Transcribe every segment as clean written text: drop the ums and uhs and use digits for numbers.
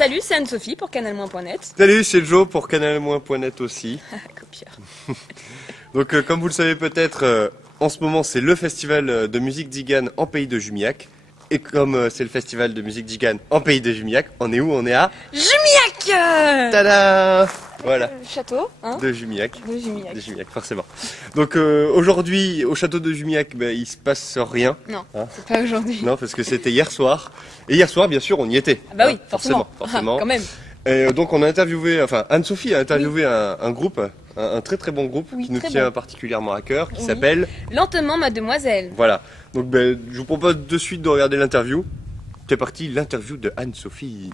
Salut, c'est Anne-Sophie pour Canal-Net. Salut, c'est Joe pour Canal-Net aussi. Copieur. Donc comme vous le savez peut-être, en ce moment c'est le festival de musique d'Igan en pays de Jumillac. Et comme c'est le festival de musique d'Igan en pays de Jumillac, on est où? On est à Jumillac. Tada. Voilà. Château De Jumillac. De Jumillac. De Jumillac, forcément. Donc aujourd'hui, au château de Jumillac, il se passe rien. Non, hein. c'est pas aujourd'hui. Non, parce que c'était hier soir. Et hier soir, bien sûr, on y était. Ah bah oui, forcément. Forcément. Quand même. Et donc on a interviewé, enfin Anne-Sophie a interviewé un groupe, un très très bon groupe qui nous tient particulièrement à cœur, qui s'appelle Lentement Mademoiselle. Voilà. Donc je vous propose de suite de regarder l'interview. C'est parti, l'interview de Anne-Sophie.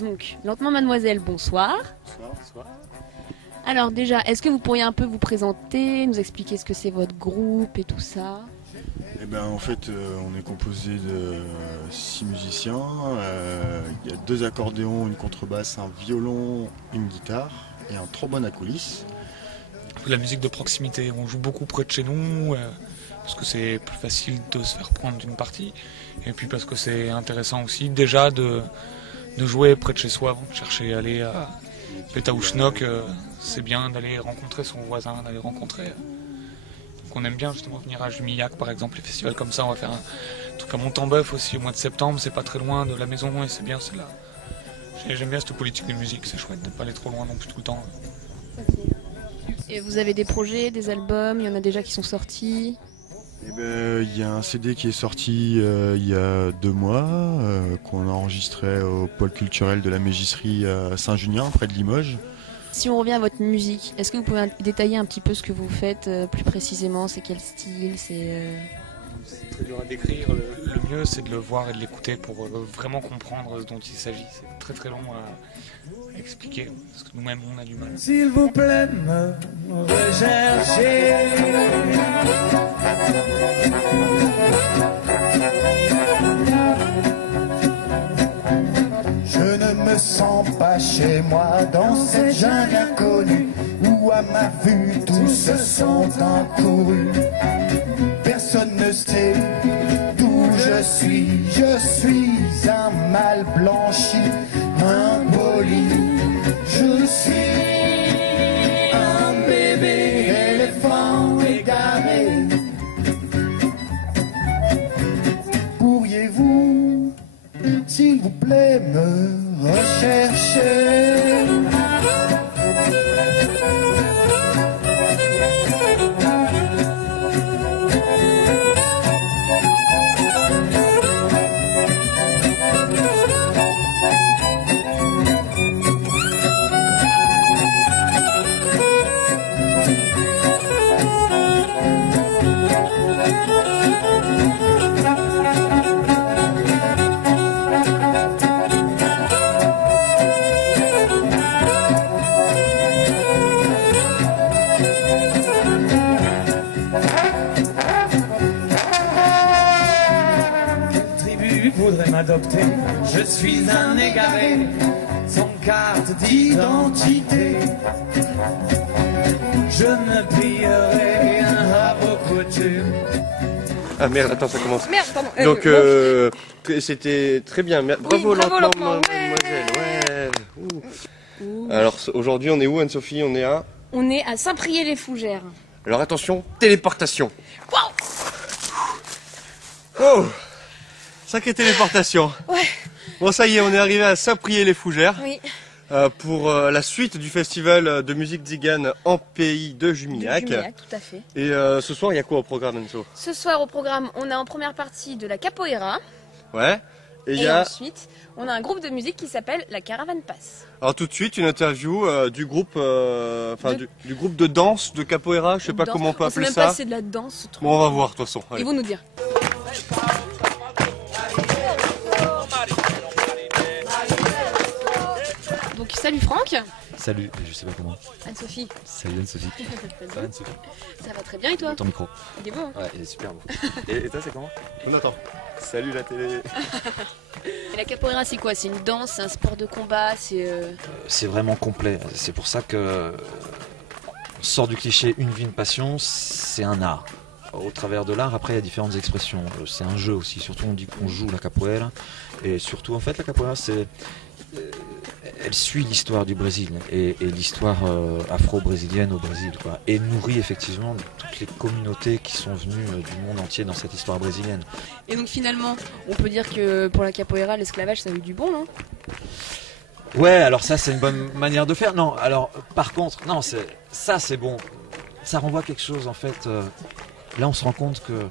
Donc, Lentement Mademoiselle, bonsoir. Bonsoir. Alors déjà, est-ce que vous pourriez un peu vous présenter, nous expliquer ce que c'est votre groupe et tout ça? Eh ben, en fait, on est composé de 6 musiciens. Il y a 2 accordéons, une contrebasse, un violon, une guitare et un trombone à coulisses. La musique de proximité, on joue beaucoup près de chez nous, parce que c'est plus facile de se faire prendre d'une partie, et puis parce que c'est intéressant aussi déjà de jouer près de chez soi, avant de chercher à aller à Pétaouchnok, c'est bien d'aller rencontrer son voisin, d'aller rencontrer... Donc on aime bien justement venir à Jumillac par exemple, les festivals comme ça, on va faire un truc à Montembeuf aussi au mois de septembre, c'est pas très loin de la maison et c'est bien, c'est là. J'aime bien cette politique de musique, c'est chouette de pas aller trop loin non plus tout le temps. Et vous avez des projets, des albums, il y en a déjà qui sont sortis? Eh ben, il y a un CD qui est sorti il y a 2 mois, qu'on a enregistré au pôle culturel de la Mégisserie à Saint-Junien, près de Limoges. Si on revient à votre musique, est-ce que vous pouvez détailler un petit peu ce que vous faites plus précisément? C'est quel style? C'est très dur à décrire, le mieux c'est de le voir et de l'écouter pour vraiment comprendre ce dont il s'agit. C'est très très long à expliquer, parce que nous-mêmes on a du mal. S'il vous plaît, me recherchez. Je ne me sens pas chez moi dans cette jungle inconnue où à ma vue tous se sont encourus. Personne ne sait d'où je suis un mal blanchi, impoli. Je suis un bébé éléphant égaré. Pourriez-vous, s'il vous plaît, me rechercher? Voudrait m'adopter, je suis un égaré, sans carte d'identité. Je ne prierai à vos coutumes. Ah merde, attends, ça commence. Merde, pardon. Donc c'était très bien. Bravo, bravo, Lentement ouais. Mademoiselle. Ouais. Ouh. Alors aujourd'hui on est où, Anne-Sophie? On est à... On est à Saint-Priest-les-Fougères. Alors attention, téléportation. Waouh! Oh! Sacrée téléportation. Ouais. Bon ça y est, on est arrivé à Saint-Priest-les-Fougères. Oui. Pour la suite du festival de musique d'Igan en pays de Jumillac. Tout à fait. Et ce soir, il y a quoi au programme, Enzo? Ce soir au programme, on a en première partie de la capoeira. Ouais. Et Et ensuite, on a un groupe de musique qui s'appelle la Caravane Passe. Alors tout de suite, une interview du groupe, du groupe de danse de capoeira, je sais pas comment on peut appeler ça. C'est de la danse. Bon, on va voir de toute façon. Allez. Ils vont nous dire. Donc salut Franck. Salut, je sais pas comment. Anne-Sophie. Salut Anne-Sophie. Ça va Anne-Sophie? Ça va très bien et toi? Ton micro. Il est beau, hein? Ouais, il est super beau. Et toi, c'est comment? On attend. Salut la télé. Et la capoeira, c'est quoi? C'est une danse, c'est un sport de combat, c'est... C'est vraiment complet. C'est pour ça que on sort du cliché une vie, une passion, c'est un art. Au travers de l'art, après, il y a différentes expressions. C'est un jeu aussi. Surtout, on dit qu'on joue la capoeira. Et surtout, en fait, la capoeira, elle suit l'histoire du Brésil et l'histoire afro-brésilienne au Brésil, quoi. Et nourrit effectivement toutes les communautés qui sont venues du monde entier dans cette histoire brésilienne. Et donc finalement, on peut dire que pour la capoeira, l'esclavage, ça a eu du bon, non? Ouais, alors ça, c'est une bonne manière de faire. Non, alors, par contre, non, ça, c'est bon. Ça renvoie à quelque chose, en fait. Là, on se rend compte que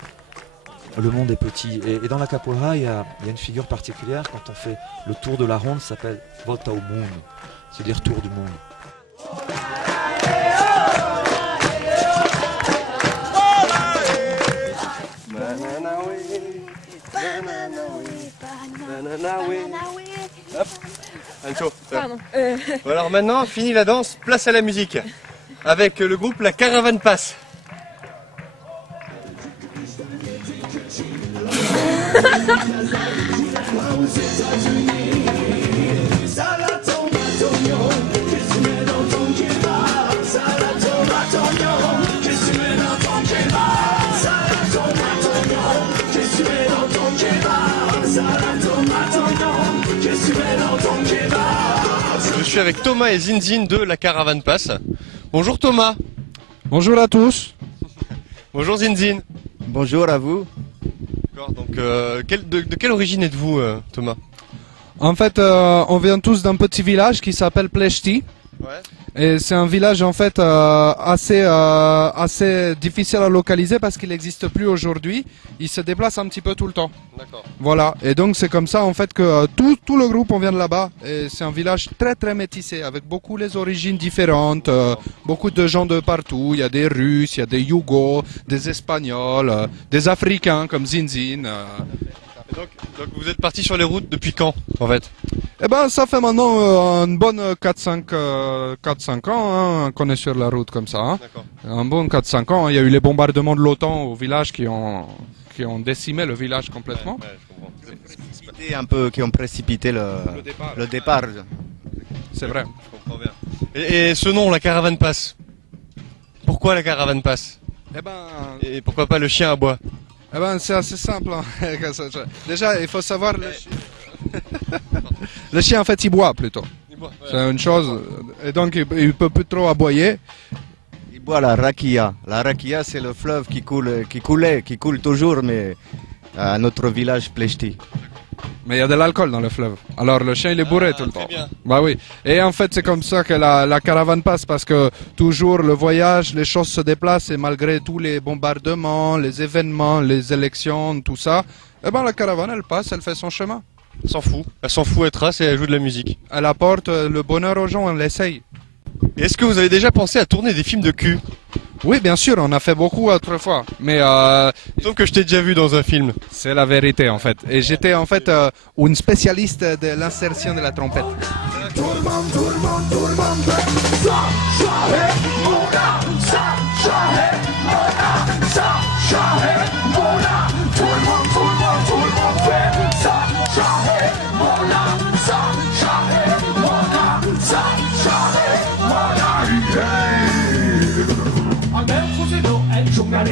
le monde est petit. Et dans la capoeira, il y a une figure particulière. Quand on fait le tour de la ronde, ça s'appelle Volta ao Mundo. C'est-à-dire tour du monde. Hop. Anso, ça. Pardon. Bon, alors maintenant, fini la danse, place à la musique. Avec le groupe La Caravane Passe. Je suis avec Thomas et Zinzin de La Caravane Passe. Bonjour Thomas. Bonjour à tous. Bonjour Zinzin. Bonjour à vous. D'accord, donc de quelle origine êtes-vous Thomas? En fait, on vient tous d'un petit village qui s'appelle Pleshti. Ouais. Et c'est un village en fait assez difficile à localiser parce qu'il n'existe plus aujourd'hui. Il se déplace un petit peu tout le temps. D'accord. Voilà. Et donc c'est comme ça en fait que tout le groupe on vient de là-bas. Et c'est un village très très métissé avec beaucoup les origines différentes, beaucoup de gens de partout. Il y a des Russes, il y a des Yougos, des Espagnols, des Africains comme Zinzin. Et donc vous êtes parti sur les routes depuis quand en fait? Eh ben ça fait maintenant une bonne 4-5 ans hein, qu'on est sur la route comme ça. Hein. D'accord. Un bon 4-5 ans. Il y a eu les bombardements de l'OTAN au village qui ont décimé le village complètement. Ouais, je comprends. C'était un peu qui ont précipité le départ. C'est vrai. Je comprends bien. Et ce nom, La Caravane Passe. Pourquoi La Caravane Passe? Eh ben, Et pourquoi pas le chien à bois? c'est assez simple. Hein. Déjà, il faut savoir le chien en fait il boit plutôt. C'est une chose. Et donc il peut plus trop aboyer. Il boit la rakia. La rakia, c'est le fleuve qui coule toujours, mais à notre village Pleshti. Mais il y a de l'alcool dans le fleuve. Alors le chien il est bourré tout le temps. Bien. Bah oui. Et en fait c'est comme ça que la caravane passe parce que toujours le voyage, les choses se déplacent et malgré tous les bombardements, les événements, les élections, tout ça, eh ben la caravane elle passe, elle fait son chemin. Elle s'en fout. Elle s'en fout, elle trace et elle joue de la musique. Elle apporte le bonheur aux gens, on l'essaye. Et est-ce que vous avez déjà pensé à tourner des films de cul? Oui, bien sûr, on a fait beaucoup autrefois. Mais Sauf que je t'ai déjà vu dans un film. c'est la vérité en fait. Et j'étais en fait une spécialiste de l'insertion de la trompette.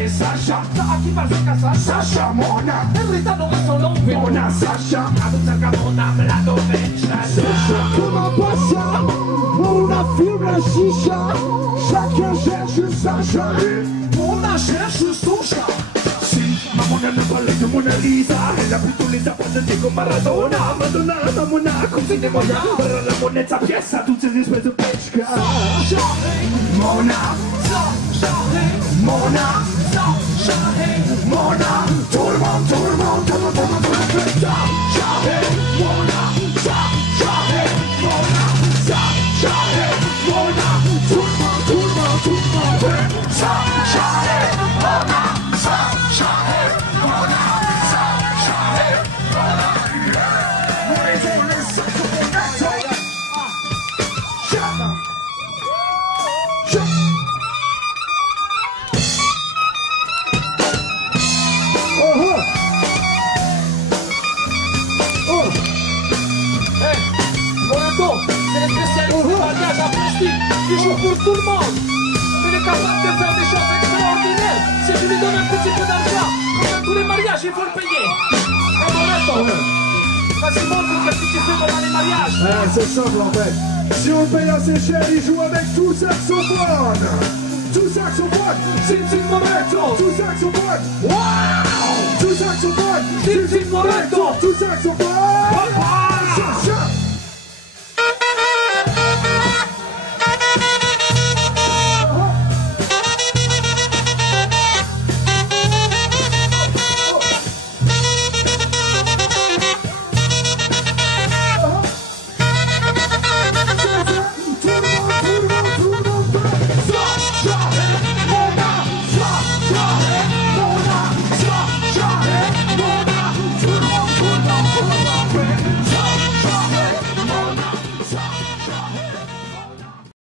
Sasha, aqui fazer caça, Sasha, Mona, grita no salão, Mona, Sasha, aduca Mona, blado vencha, Sasha, comment passa, Mona fume la chicha, chacun cherche sa charrue, Mona cherche son chat. Si, ma Mona ne parle de Mona Lisa, elle a plutôt les apports de Diego Maradona, Madonna, la Mona, comme c'est des moyens, para la moneta pièce, toutes ces espèces de pechka. Sasha, Mona, Sasha, Mona, Sasha, Mona, tout le monde, Sasha, Mona, Sasha, Mona, Sasha, Mona, tout le monde, Sasha, Mona, Sasha, Mona, Sasha, Mona, tout le monde. Il est capable de faire des choses extraordinaires. Si tu lui donnes un petit peu d'argent, comme dans tous les mariages, il faut le payer. Un moment, vas-y, montre qu'est-ce que tu fais pendant les mariages. C'est simple en fait. Si on le paye assez cher, il joue avec tout saxophone. Tout saxophone, c'est momento. Tout saxophone, wow. Tout saxophone, c'est momento. Tout saxophone.